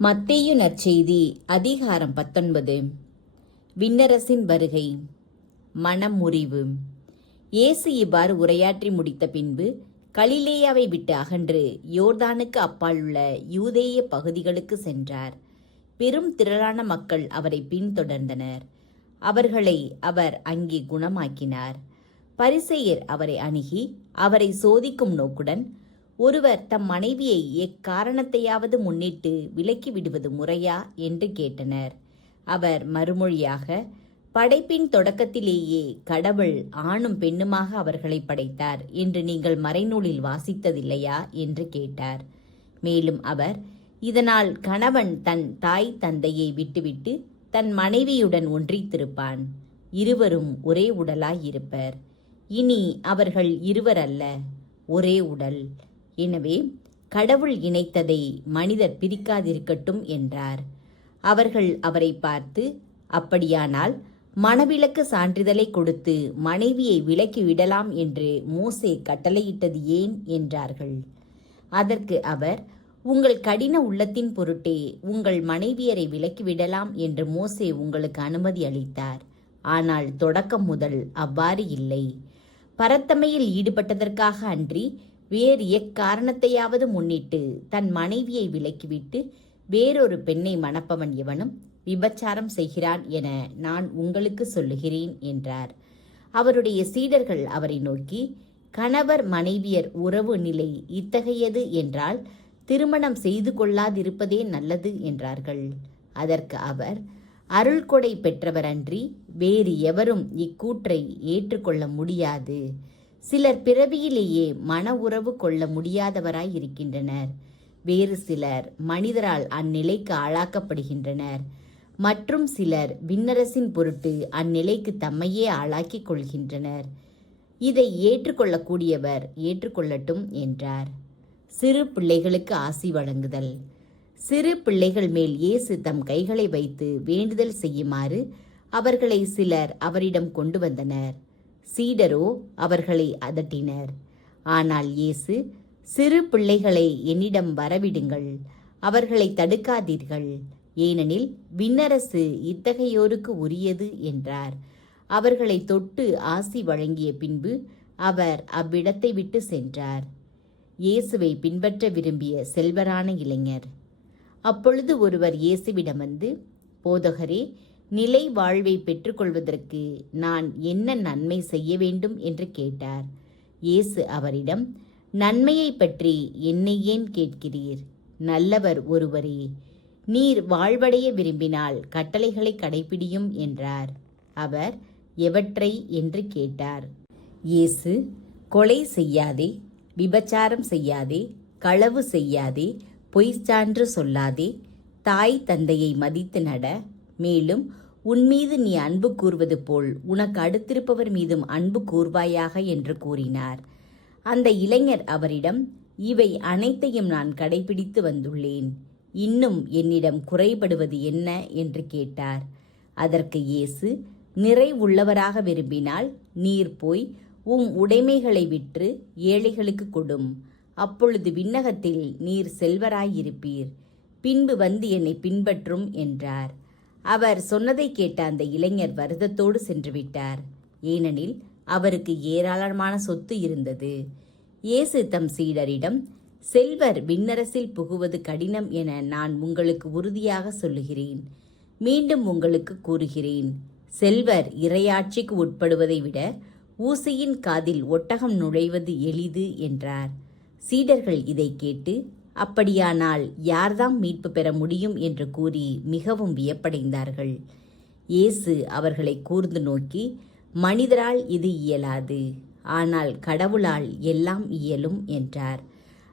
மத்தேயு நற்செய்தி அதிகாரம் 19. விண்ணரசின் வருகை. மனமுறிவு. இயேசு இவ்வாறு உரையாற்றி முடித்த பின்பு கலிலேயாவை விட்டு அகன்று யோர்தானுக்கு அப்பாலுள்ள யூதேய பகுதிகளுக்கு சென்றார். பெரும் திரளான மக்கள் அவரை பின்தொடர்ந்தனர். அவர்களை அவர் அங்கே குணமாக்கினார். பரிசேயர் அவரை அணுகி அவரை சோதிக்கும் நோக்குடன், ஒருவர் தம் மனைவியை எக்காரணத்தையாவது முன்னிட்டு விலக்கி விடுவது முறையா என்று கேட்டனர். அவர் மறுமொழியாக, படைப்பின் தொடக்கத்திலேயே கடவுள் ஆணும் பெண்ணுமாக அவர்களை படைத்தார் என்று நீங்கள் மறைநூலில் வாசித்ததில்லையா என்று கேட்டார். மேலும் அவர், இதனால் கணவன் தன் தாய் தந்தையை விட்டுவிட்டு தன் மனைவியுடன் ஒன்றித்திருப்பான், இருவரும் ஒரே உடலாயிருப்பர். இனி அவர்கள் இருவர் அல்ல, ஒரே உடல். எனவே கடவுள் இணைத்ததை மனிதர் பிரிக்காதிருக்கட்டும் என்றார். அவர்கள் அவரை பார்த்து, அப்படியானால் மணவிலக்கு சான்றிதழை கொடுத்து மனைவியை விலக்கி விடலாம் என்று மோசே கட்டளையிட்டது ஏன் என்றார்கள். அதற்கு அவர், உங்கள் கடின உள்ளத்தின் பொருட்டே உங்கள் மனைவியரை விலக்கிவிடலாம் என்று மோசே உங்களுக்கு அனுமதி அளித்தார். ஆனால் தொடக்கம் முதல் அவ்வாறு இல்லை. பரத்தமையில் ஈடுபட்டதற்காக அன்றி வேறு எக்காரணத்தையாவது முன்னிட்டு தன் மனைவியை விலக்கிவிட்டு வேறொரு பெண்ணை மணப்பவன் எவனும் விபச்சாரம் செய்கிறான் என நான் உங்களுக்கு சொல்லுகிறேன் என்றார். அவருடைய சீடர்கள் அவரை நோக்கி, கணவர் மனைவியர் உறவு நிலை இத்தகையது என்றால் திருமணம் செய்து கொள்ளாதிருப்பதே நல்லது என்றார்கள். அதற்கு அவர், அருள்கொடை பெற்றவர் அன்றி வேறு எவரும் இக்கூற்றை ஏற்றுக்கொள்ள முடியாது. சிலர் பிறவியிலேயே மன உறவு கொள்ள முடியாதவராய் இருக்கின்றனர். வேறு சிலர் மனிதரால் அந்நிலைக்கு ஆளாக்கப்படுகின்றனர். மற்றும் சிலர் விண்ணரசின் பொருட்டு அந்நிலைக்கு தம்மையே ஆளாக்கிக் கொள்கின்றனர். இதை ஏற்றுக்கொள்ளக்கூடியவர் ஏற்றுக்கொள்ளட்டும் என்றார். சிறு பிள்ளைகளுக்கு ஆசி வழங்குதல். சிறு பிள்ளைகள் மேல் இயேசு தம் கைகளை வைத்து வேண்டுதல் செய்யுமாறு அவர்களை சிலர் அவரிடம் கொண்டு வந்தனர். சீடரோ அவர்களை அதட்டினர். ஆனால் இயேசு, சிறு பிள்ளைகளை என்னிடம் வரவிடுங்கள், அவர்களை தடுக்காதீர்கள், ஏனெனில் விண்ணரசு இத்தகையோருக்கு உரியது என்றார். அவர்களை தொட்டு ஆசி வழங்கிய பின்பு அவர் அவ்விடத்தை விட்டு சென்றார். இயேசுவை பின்பற்ற விரும்பிய செல்வரான இளைஞர். அப்பொழுது ஒருவர் இயேசுவிடம் வந்து, போதகரே, நிலை வாழ்வை பெற்றுக்கொள்வதற்கு நான் என்ன நன்மை செய்ய வேண்டும் என்று கேட்டார். இயேசு அவரிடம், நன்மையை பற்றி என்னை ஏன் கேட்கிறீர்? நல்லவர் ஒருவரே. நீர் வாழ்வடைய விரும்பினால் கட்டளைகளை கடைப்பிடியும் என்றார். அவர், எவற்றை என்று கேட்டார். இயேசு, கொலை செய்யாதே, விபச்சாரம் செய்யாதே, களவு செய்யாதே, பொய் சான்று சொல்லாதே, தாய் தந்தையை மதித்து நட, மேலும் உன்மீது நீ அன்பு கூர்வது போல் உனக்கு அடுத்திருப்பவர் மீதும் அன்பு கூர்வாயாக என்று கூறினார். அந்த இளைஞர் அவரிடம், இவை அனைத்தையும் நான் கடைபிடித்து வந்துள்ளேன், இன்னும் என்னிடம் குறைபடுவது என்ன என்று கேட்டார். அதற்கு இயேசு, நிறைவுள்ளவராக விரும்பினால் நீர் போய் உடைமைகளை விற்று ஏழைகளுக்கு கொடும், அப்பொழுது விண்ணகத்தில் நீர் செல்வராயிருப்பீர், பின்பு வந்து என்னை பின்பற்றும் என்றார். அவர் சொன்னதை கேட்ட அந்த இளைஞர் வருத்தத்தோடு சென்று விட்டார், ஏனெனில் அவருக்கு ஏராளமான சொத்து இருந்தது. இயேசு தம் சீடரிடம், செல்வர் விண்ணரசில் புகுவது கடினம் என நான் உங்களுக்கு உறுதியாக சொல்லுகிறேன். மீண்டும் உங்களுக்கு கூறுகிறேன், செல்வர் இறையாட்சிக்கு உட்படுவதை விட ஊசியின் காதில் ஒட்டகம் நுழைவது எளிது என்றார். சீடர்கள் இதை கேட்டு, அப்படியானால் யார்தாம் மீட்பு பெற முடியும் என்று கூறி மிகவும் வியப்படைந்தார்கள். இயேசு அவர்களை கூர்ந்து நோக்கி, மனிதரால் இது இயலாது, ஆனால் கடவுளால் எல்லாம் இயலும் என்றார்.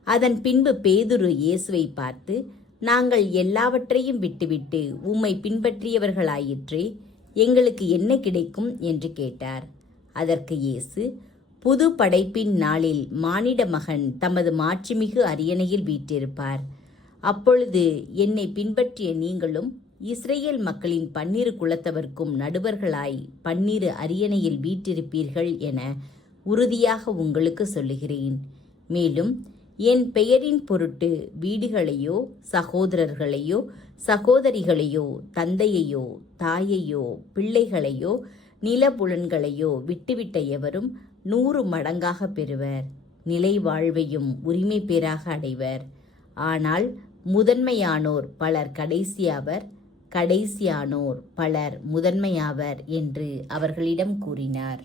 அதன் பின்பு பேதுரு இயேசுவை பார்த்து, நாங்கள் எல்லாவற்றையும் விட்டுவிட்டு உம்மை பின்பற்றியவர்களாயிற்றே, எங்களுக்கு என்ன கிடைக்கும் என்று கேட்டார். அதற்கு இயேசு, புது படைப்பின் நாளில் மானிட மகன் தமது மாட்சிமிகு அரியணையில் வீற்றிருப்பார். அப்பொழுது என்னை பின்பற்றிய நீங்களும் இஸ்ரேல் மக்களின் 12 குலத்தவர்க்கும் நடுவர்களாய் 12 அரியணையில் வீற்றிருப்பீர்கள் என உறுதியாக உங்களுக்கு சொல்லுகிறேன். மேலும் என் பெயரின் பொருட்டு வீடுகளையோ சகோதரர்களையோ சகோதரிகளையோ தந்தையையோ தாயையோ பிள்ளைகளையோ நிலபுலன்களையோ விட்டுவிட்ட எவரும் 100 மடங்காக பெறுவர், நிலை வாழ்வையும் உரிமை பேராக அடைவர். ஆனால் முதன்மையானோர் பலர் கடைசியாவர், கடைசியானோர் பலர் முதன்மையாவர் என்று அவர்களிடம் கூறினார்.